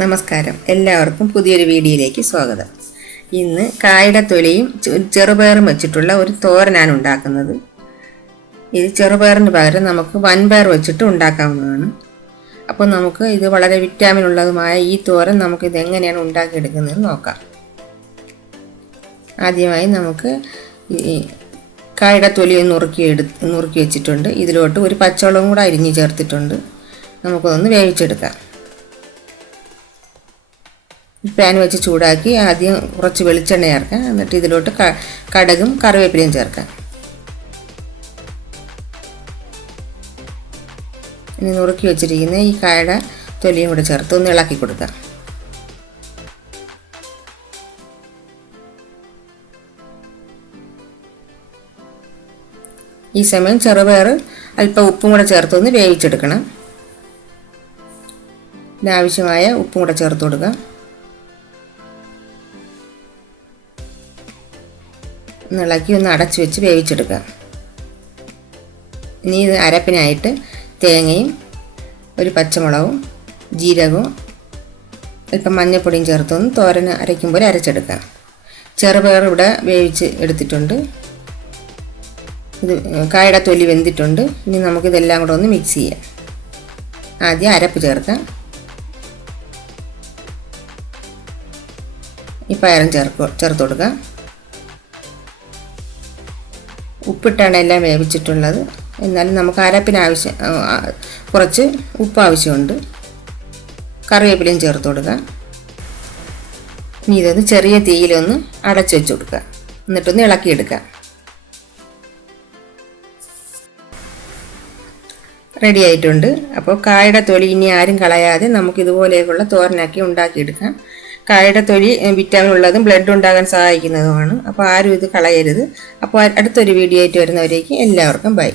നമസ്കാരം, എല്ലാവർക്കും പുതിയൊരു വീഡിയോയിലേക്ക് സ്വാഗതം. ഇന്ന് കായുടെ തൊലിയും ചെറുപയറും വെച്ചിട്ടുള്ള ഒരു തോരനാണ് ഉണ്ടാക്കുന്നത്. ഇത് ചെറുപയറിന് പകരം നമുക്ക് വൻപയർ വെച്ചിട്ട് ഉണ്ടാക്കാവുന്നതാണ്. അപ്പോൾ നമുക്ക് ഇത് വളരെ വിറ്റാമിൻ ഉള്ളതുമായ ഈ തോരൻ നമുക്കിത് എങ്ങനെയാണ് ഉണ്ടാക്കിയെടുക്കുന്നതെന്ന് നോക്കാം. ആദ്യമായി നമുക്ക് ഈ കായുടെ തൊലി നുറുക്കി വെച്ചിട്ടുണ്ട്. ഇതിലോട്ട് ഒരു പച്ചവെള്ളവും കൂടെ അരിഞ്ഞ് ചേർത്തിട്ടുണ്ട്. നമുക്കതൊന്ന് വേവിച്ചെടുക്കാം. പാൻ വെച്ച് ചൂടാക്കി ആദ്യം കുറച്ച് വെളിച്ചെണ്ണ ചേർക്കാം. എന്നിട്ട് ഇതിലോട്ട് കടുകും കറിവേപ്പിലയും ചേർക്കാം. ഇനി നുറുക്കി വെച്ചിരിക്കുന്ന ഈ കായുടെ തൊലിയും കൂടെ ചേർത്ത് ഒന്ന് ഇളക്കി കൊടുക്കാം. ഈ സമയം ചെറുപയർ അല്പം ഉപ്പും കൂടെ ചേർത്തൊന്ന് വേവിച്ചെടുക്കണം. ഇതിനാവശ്യമായ ഉപ്പും കൂടെ ചേർത്ത് കൊടുക്കാം. ഇളക്കി ഒന്ന് അടച്ചു വെച്ച് വേവിച്ചെടുക്കാം. ഇനി ഇത് അരപ്പിനായിട്ട് തേങ്ങയും ഒരു പച്ചമുളകും ജീരകവും ഇപ്പം മഞ്ഞൾപ്പൊടിയും ചേർത്തൊന്ന് തോരൻ അരയ്ക്കുമ്പോൾ അരച്ചെടുക്കാം. ചെറുപയർ ഇവിടെ വേവിച്ച് എടുത്തിട്ടുണ്ട്. ഇത് കായുടെ തൊലി വെന്തിട്ടുണ്ട്. ഇനി നമുക്കിതെല്ലാം കൂടെ ഒന്ന് മിക്സ് ചെയ്യാം. ആദ്യം അരപ്പ് ചേർക്കാം. ഈ പയറും ചേർത്ത് കൊടുക്കാം. ഉപ്പിട്ടാണ് എല്ലാം വേവിച്ചിട്ടുള്ളത്. എന്നാലും നമുക്ക് അരപ്പിന് കുറച്ച് ഉപ്പ് ആവശ്യമുണ്ട്. കറിവേപ്പിലയും ചേർത്ത് കൊടുക്കാം. ഇനി ഇതൊന്ന് ചെറിയ തീയിലൊന്ന് അടച്ചു വെച്ച് കൊടുക്കുക. എന്നിട്ടൊന്ന് ഇളക്കിയെടുക്കാം. റെഡി ആയിട്ടുണ്ട്. അപ്പോൾ കായുടെ തൊലി ഇനി ആരും കളയാതെ നമുക്കിതുപോലെയുള്ള തോരനാക്കി ഉണ്ടാക്കിയെടുക്കാം. കായുടെ തൊലി വിറ്റാമിൻ ഉള്ളതും ബ്ലഡ് ഉണ്ടാകാൻ സഹായിക്കുന്നതുമാണ്. അപ്പോൾ ആരും ഇത് കളയരുത്. അപ്പോൾ അടുത്തൊരു വീഡിയോ ആയിട്ട് വരുന്നവരേക്ക് എല്ലാവർക്കും ബൈ.